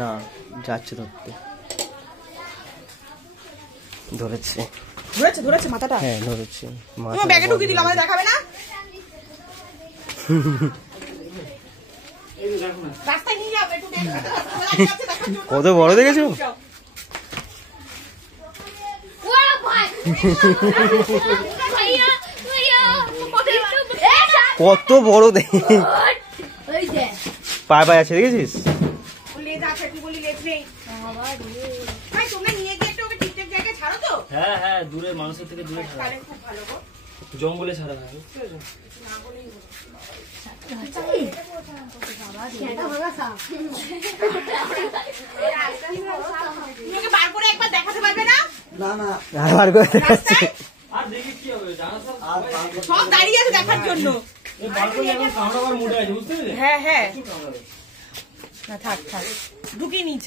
না যাচ্ছে ধরতে, ধরেছে ধরেছে ধরেছে মাথাটা। হ্যাঁ ধরেছে। তোমার ব্যাগে ঢুকিয়ে দিলাম, আমাদের দেখাবে না? রাস্তায় নিয়ে যাবে একটু কত বড় দেখেছো? কত বড় দেখে, পায়ে পায়ে আছে দেখেছিস? হ্যাঁ হ্যাঁ, দূরে মানুষের থেকে দূরে ছাড়া, জঙ্গলে ছাড়া হয়, বুঝতে পেরেছো? সব দাঁড়িয়ে আছে দেখার জন্য। হ্যাঁ হ্যাঁ, থাক থাক, ঢুকিয়ে নিচে।